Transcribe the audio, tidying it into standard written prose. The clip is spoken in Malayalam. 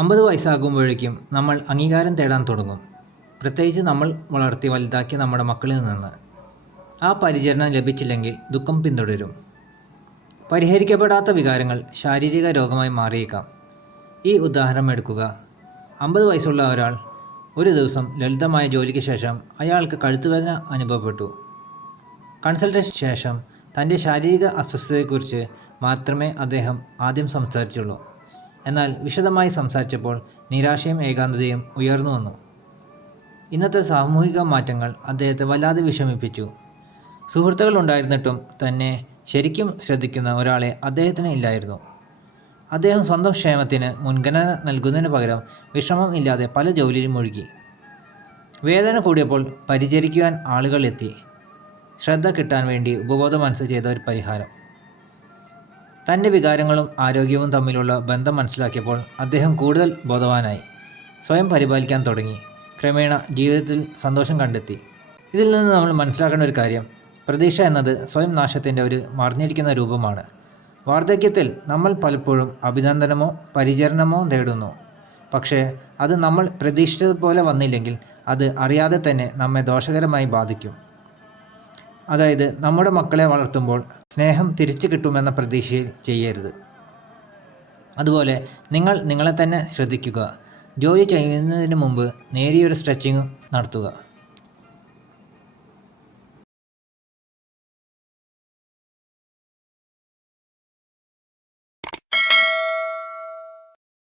50 വയസ്സാകുമ്പോഴേക്കും നമ്മൾ അംഗീകാരം തേടാൻ തുടങ്ങും. പ്രത്യേകിച്ച് നമ്മൾ വളർത്തി വലുതാക്കിയ നമ്മുടെ മക്കളിൽ നിന്ന്. ആ പരിചരണം ലഭിച്ചില്ലെങ്കിൽ ദുഃഖം പിന്തുടരും. പരിഹരിക്കപ്പെടാത്ത വികാരങ്ങൾ ശാരീരിക രോഗമായി മാറിയേക്കാം. ഈ ഉദാഹരണം എടുക്കുക. 50 വയസ്സുള്ള ഒരാൾ ഒരു ദിവസം ലളിതമായ ജോലിക്ക് ശേഷം അയാൾക്ക് കഴുത്തുവേദന അനുഭവപ്പെട്ടു. കൺസൾട്ടേഷന് ശേഷം തൻ്റെ ശാരീരിക അസ്വസ്ഥതയെക്കുറിച്ച് മാത്രമേ അദ്ദേഹം ആദ്യം സംസാരിച്ചുള്ളൂ. എന്നാൽ വിശദമായി സംസാരിച്ചപ്പോൾ നിരാശയും ഏകാന്തതയും ഉയർന്നു വന്നു. ഇന്നത്തെ സാമൂഹിക മാറ്റങ്ങൾ അദ്ദേഹത്തെ വല്ലാതെ വിഷമിപ്പിച്ചു. സുഹൃത്തുക്കൾ ഉണ്ടായിരുന്നിട്ടും തന്നെ ശരിക്കും ശ്രദ്ധിക്കുന്ന ഒരാളെ അദ്ദേഹത്തിന് ഇല്ലായിരുന്നു. അദ്ദേഹം സ്വന്തം ക്ഷേമത്തിന് മുൻഗണന നൽകുന്നതിന് പകരം വിശ്രമം ഇല്ലാതെ പല ജോലിയിൽ മുഴുകി. വേദന കൂടിയപ്പോൾ പരിചരിക്കുവാൻ ആളുകൾ എത്തി. ശ്രദ്ധ കിട്ടാൻ വേണ്ടി ഉപബോധ മനസ്സ് ചെയ്ത ഒരു പരിഹാരം. തൻ്റെ വികാരങ്ങളും ആരോഗ്യവും തമ്മിലുള്ള ബന്ധം മനസ്സിലാക്കിയപ്പോൾ അദ്ദേഹം കൂടുതൽ ബോധവാനായി. സ്വയം പരിപാലിക്കാൻ തുടങ്ങി. ക്രമേണ ജീവിതത്തിൽ സന്തോഷം കണ്ടെത്തി. ഇതിൽ നിന്ന് നമ്മൾ മനസ്സിലാക്കേണ്ട ഒരു കാര്യം, പ്രതീക്ഷ എന്നത് സ്വയം നാശത്തിൻ്റെ ഒരു മറിഞ്ഞിരിക്കുന്ന രൂപമാണ്. വാർദ്ധക്യത്തിൽ നമ്മൾ പലപ്പോഴും അഭിനന്ദനമോ പരിചരണമോ തേടുന്നു. പക്ഷേ അത് നമ്മൾ പ്രതീക്ഷിച്ചതുപോലെ വന്നില്ലെങ്കിൽ അത് അറിയാതെ തന്നെ നമ്മെ ദോഷകരമായി ബാധിക്കും. അതായത് നമ്മുടെ മക്കളെ വളർത്തുമ്പോൾ സ്നേഹം തിരിച്ചു കിട്ടുമെന്ന പ്രതീക്ഷയിൽ ചെയ്യരുത്. അതുപോലെ നിങ്ങളെ തന്നെ ശ്രദ്ധിക്കുക. ജോലി ചെയ്യുന്നതിന് മുമ്പ് നേരിയൊരു സ്ട്രെച്ചിങ് നടത്തുക.